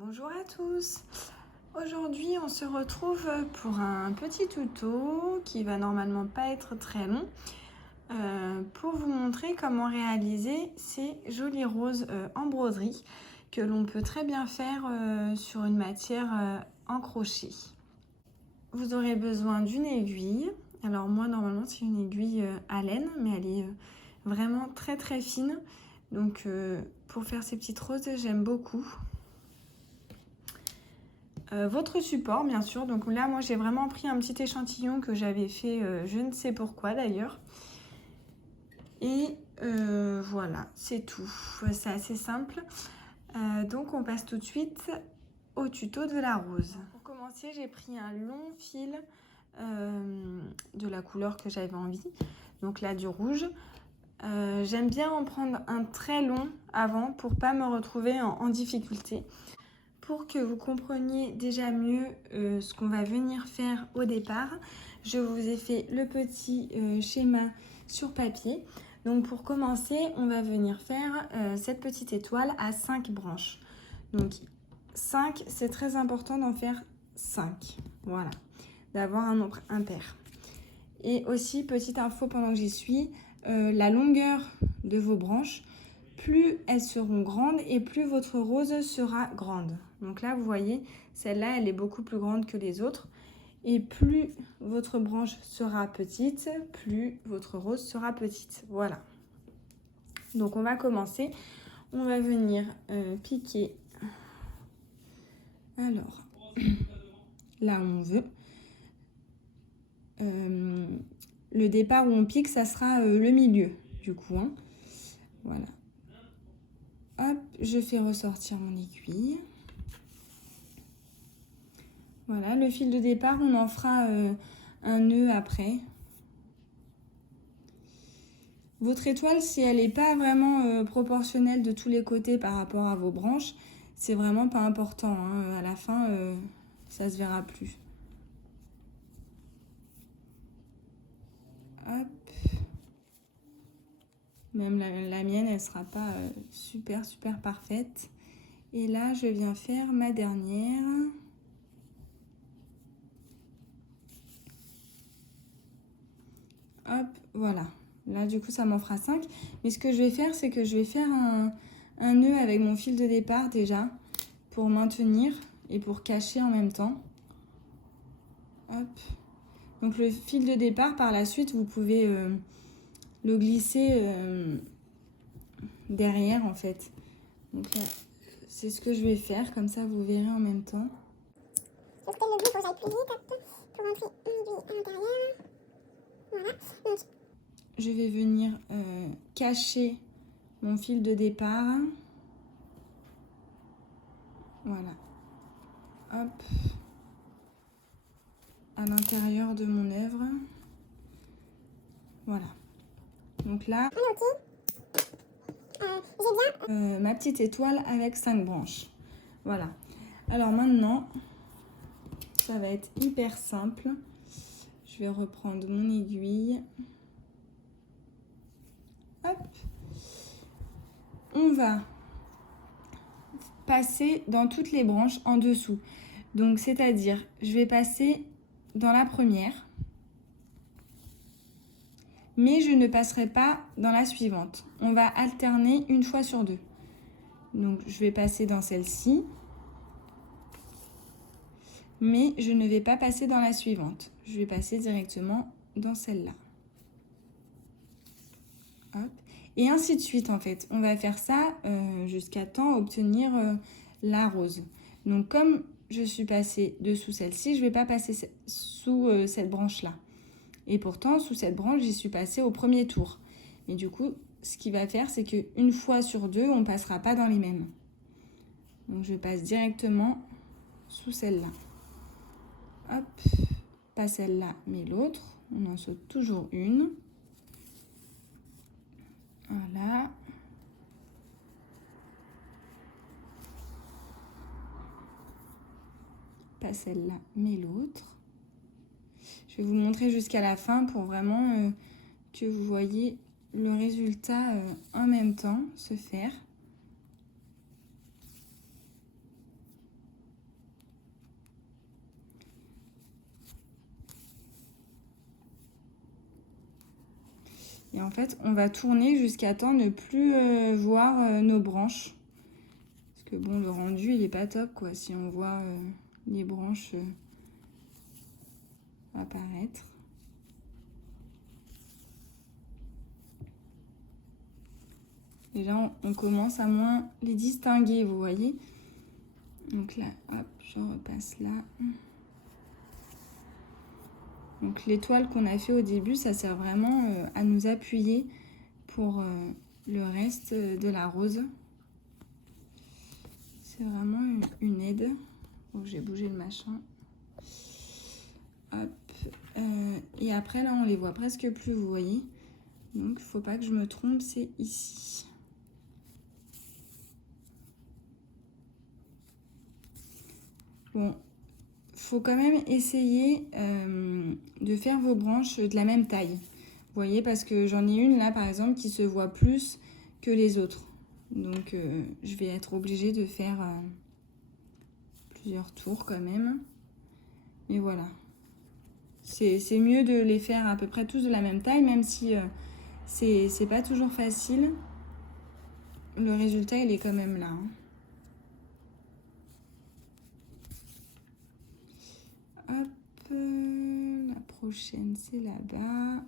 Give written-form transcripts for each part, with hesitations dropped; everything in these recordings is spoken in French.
Bonjour à tous. Aujourd'hui on se retrouve pour un petit tuto qui va normalement pas être très long pour vous montrer comment réaliser ces jolies roses en broderie que l'on peut très bien faire sur une matière en crochet. Vous aurez besoin d'une aiguille. Alors moi normalement c'est une aiguille à laine, mais elle est vraiment très fine. Donc pour faire ces petites roses j'aime beaucoup. Votre support bien sûr, donc là moi j'ai vraiment pris un petit échantillon que j'avais fait je ne sais pourquoi d'ailleurs, et voilà, c'est tout, c'est assez simple. Donc on passe tout de suite au tuto de la rose. Pour commencer j'ai pris un long fil de la couleur que j'avais envie, donc là du rouge. J'aime bien en prendre un très long avant pour pas me retrouver en difficulté. Pour que vous compreniez déjà mieux ce qu'on va venir faire au départ, je vous ai fait le petit schéma sur papier. Donc pour commencer, on va venir faire cette petite étoile à 5 branches. Donc 5, c'est très important d'en faire 5. Voilà, d'avoir un nombre impair. Et aussi, petite info pendant que j'y suis, la longueur de vos branches, plus elles seront grandes et plus votre rose sera grande. Donc là, vous voyez, celle-là, elle est beaucoup plus grande que les autres. Et plus votre branche sera petite, plus votre rose sera petite. Voilà. Donc on va commencer. On va venir piquer. Alors, là où on veut. Le départ où on pique, ça sera le milieu du coup. Hein. Voilà. Hop, je fais ressortir mon aiguille. Voilà, le fil de départ, on en fera un nœud après. Votre étoile, si elle n'est pas vraiment proportionnelle de tous les côtés par rapport à vos branches, c'est vraiment pas important. Hein. À la fin, ça se verra plus. Hop. Même la mienne, elle sera pas super parfaite. Et là, je viens faire ma dernière. Hop, voilà. Là, du coup, ça m'en fera 5. Mais ce que je vais faire, c'est que je vais faire un nœud avec mon fil de départ déjà, pour maintenir et pour cacher en même temps. Hop. Donc, le fil de départ, par la suite, vous pouvez le glisser derrière, en fait. Donc là, c'est ce que je vais faire. Comme ça, vous verrez en même temps. Je fais le bout pour que j'aille plus vite, hop, pour rentrer une aiguille à l'intérieur. Voilà. Donc, je vais venir cacher mon fil de départ. Voilà. Hop. À l'intérieur de mon œuvre. Voilà. Donc là, j'ai bien ma petite étoile avec 5 branches. Voilà. Alors maintenant, ça va être hyper simple. Je vais reprendre mon aiguille. Hop. On va passer dans toutes les branches en dessous. Donc, c'est-à-dire, je vais passer dans la première, mais je ne passerai pas dans la suivante. On va alterner une fois sur deux. Donc, je vais passer dans celle-ci, mais je ne vais pas passer dans la suivante. Je vais passer directement dans celle-là. Hop. Et ainsi de suite, en fait. On va faire ça jusqu'à temps obtenir la rose. Donc, comme je suis passée dessous celle-ci, je ne vais pas passer sous cette branche-là. Et pourtant, sous cette branche, j'y suis passée au premier tour. Et du coup, ce qu'il va faire, c'est qu'une fois sur deux, on ne passera pas dans les mêmes. Donc, je passe directement sous celle-là. Hop, pas celle-là, mais l'autre. On en saute toujours une. Voilà. Pas celle-là, mais l'autre. Je vais vous montrer jusqu'à la fin pour vraiment que vous voyez le résultat en même temps se faire. Et en fait, on va tourner jusqu'à temps de ne plus voir nos branches. Parce que bon, le rendu, il est pas top, quoi, si on voit les branches apparaître. Et là, on commence à moins les distinguer, vous voyez. Donc là, hop, je repasse là. Donc l'étoile qu'on a fait au début, ça sert vraiment à nous appuyer pour le reste de la rose. C'est vraiment une aide. Donc j'ai bougé le machin. Hop. Et après là, on les voit presque plus, vous voyez. Donc il ne faut pas que je me trompe, c'est ici. Bon, faut quand même essayer de faire vos branches de la même taille. Vous voyez, parce que j'en ai une là par exemple qui se voit plus que les autres. Donc je vais être obligée de faire plusieurs tours quand même. Mais voilà. C'est mieux de les faire à peu près tous de la même taille, même si c'est pas toujours facile. Le résultat, il est quand même là. Hop, la prochaine, c'est là-bas.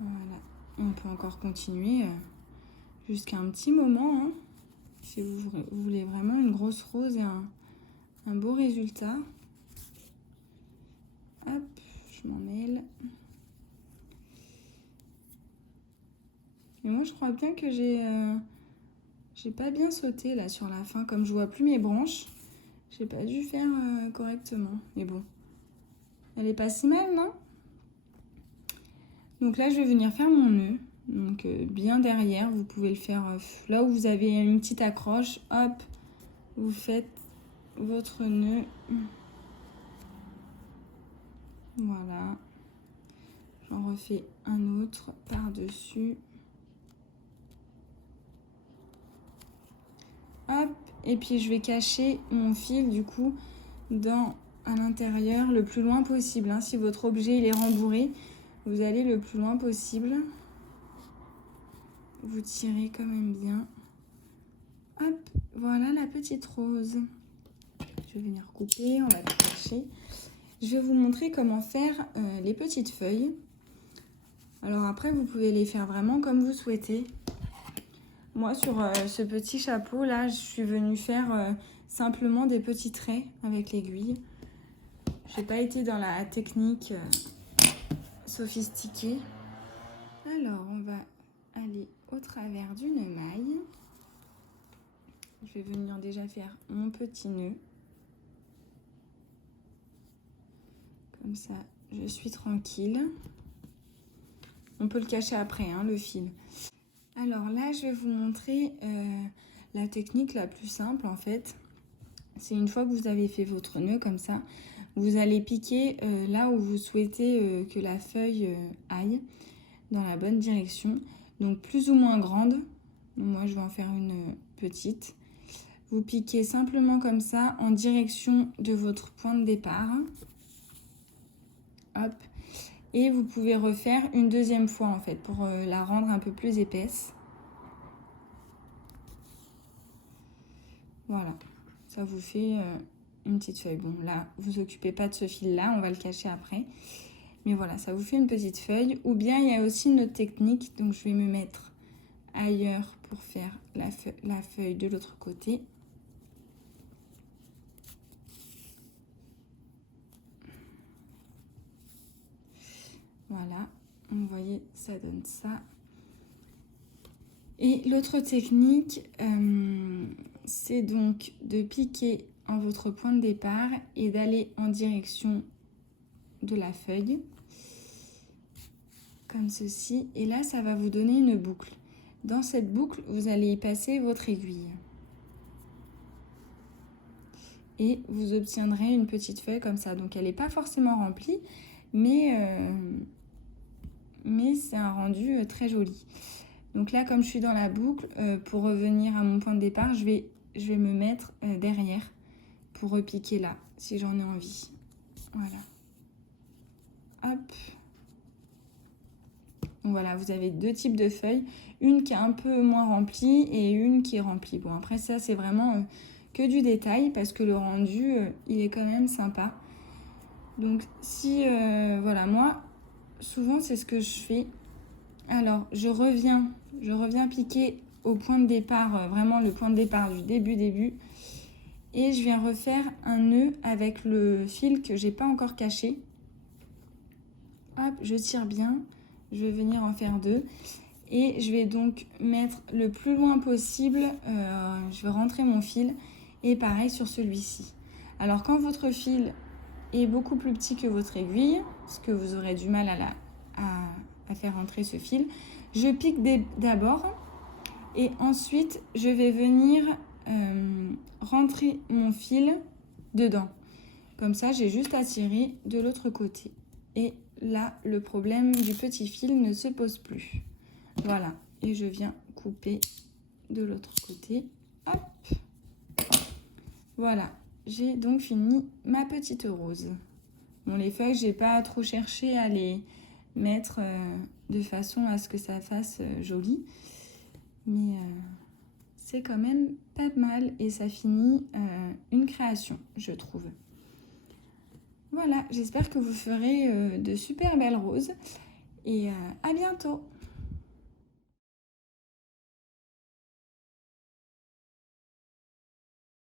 Voilà, on peut encore continuer jusqu'à un petit moment, hein, si vous voulez vraiment une grosse rose et un beau résultat. Hop, je m'en mêle. Et moi, je crois bien que j'ai pas bien sauté là sur la fin, comme je vois plus mes branches. J'ai pas dû faire correctement, mais bon, elle est pas si mal, non? Donc là, je vais venir faire mon nœud. Donc bien derrière, vous pouvez le faire là où vous avez une petite accroche. Hop, vous faites votre nœud. Voilà. J'en refais un autre par-dessus. Hop, et puis je vais cacher mon fil du coup à l'intérieur le plus loin possible. Hein. Si votre objet il est rembourré, vous allez le plus loin possible. Vous tirez quand même bien. Hop, voilà la petite rose. Je vais venir couper, on va la cacher. Je vais vous montrer comment faire les petites feuilles. Alors après, vous pouvez les faire vraiment comme vous souhaitez. Moi, sur ce petit chapeau, là, je suis venue faire simplement des petits traits avec l'aiguille. Je n'ai pas été dans la technique sophistiquée. Alors, on va aller au travers d'une maille. Je vais venir déjà faire mon petit nœud. Comme ça, je suis tranquille. On peut le cacher après, hein, le fil. Alors là, je vais vous montrer la technique la plus simple en fait. C'est une fois que vous avez fait votre nœud comme ça, vous allez piquer là où vous souhaitez que la feuille aille dans la bonne direction. Donc plus ou moins grande. Moi, je vais en faire une petite. Vous piquez simplement comme ça en direction de votre point de départ. Hop. Et vous pouvez refaire une deuxième fois en fait pour la rendre un peu plus épaisse. Voilà, ça vous fait une petite feuille. Bon là, vous occupez pas de ce fil là, on va le cacher après. Mais voilà, ça vous fait une petite feuille. Ou bien il y a aussi une autre technique, donc je vais me mettre ailleurs pour faire la feuille de l'autre côté. Voilà, vous voyez, ça donne ça. Et l'autre technique, c'est donc de piquer en votre point de départ et d'aller en direction de la feuille, comme ceci. Et là, ça va vous donner une boucle. Dans cette boucle, vous allez y passer votre aiguille. Et vous obtiendrez une petite feuille comme ça. Donc, elle n'est pas forcément remplie, mais c'est un rendu très joli. Donc là, comme je suis dans la boucle, pour revenir à mon point de départ, je vais je vais me mettre derrière pour repiquer là, si j'en ai envie. Voilà. Hop. Donc voilà, vous avez 2 types de feuilles. Une qui est un peu moins remplie et une qui est remplie. Bon, après ça, c'est vraiment que du détail parce que le rendu, il est quand même sympa. Donc si, voilà, moi, souvent, c'est ce que je fais. Alors, je reviens piquer au point de départ, vraiment le point de départ du début. Et je viens refaire un nœud avec le fil que j'ai pas encore caché. Hop, je tire bien. Je vais venir en faire 2. Et je vais donc mettre le plus loin possible. Je vais rentrer mon fil. Et pareil sur celui-ci. Alors, quand votre fil est beaucoup plus petit que votre aiguille, parce que vous aurez du mal à faire rentrer ce fil, je pique d'abord. Et ensuite, je vais venir rentrer mon fil dedans. Comme ça, j'ai juste à tirer de l'autre côté. Et là, le problème du petit fil ne se pose plus. Voilà. Et je viens couper de l'autre côté. Hop. Voilà. J'ai donc fini ma petite rose. Bon, les feuilles, j'ai pas trop cherché à les mettre de façon à ce que ça fasse joli. Mais c'est quand même pas mal et ça finit une création, je trouve. Voilà, j'espère que vous ferez de super belles roses et à bientôt.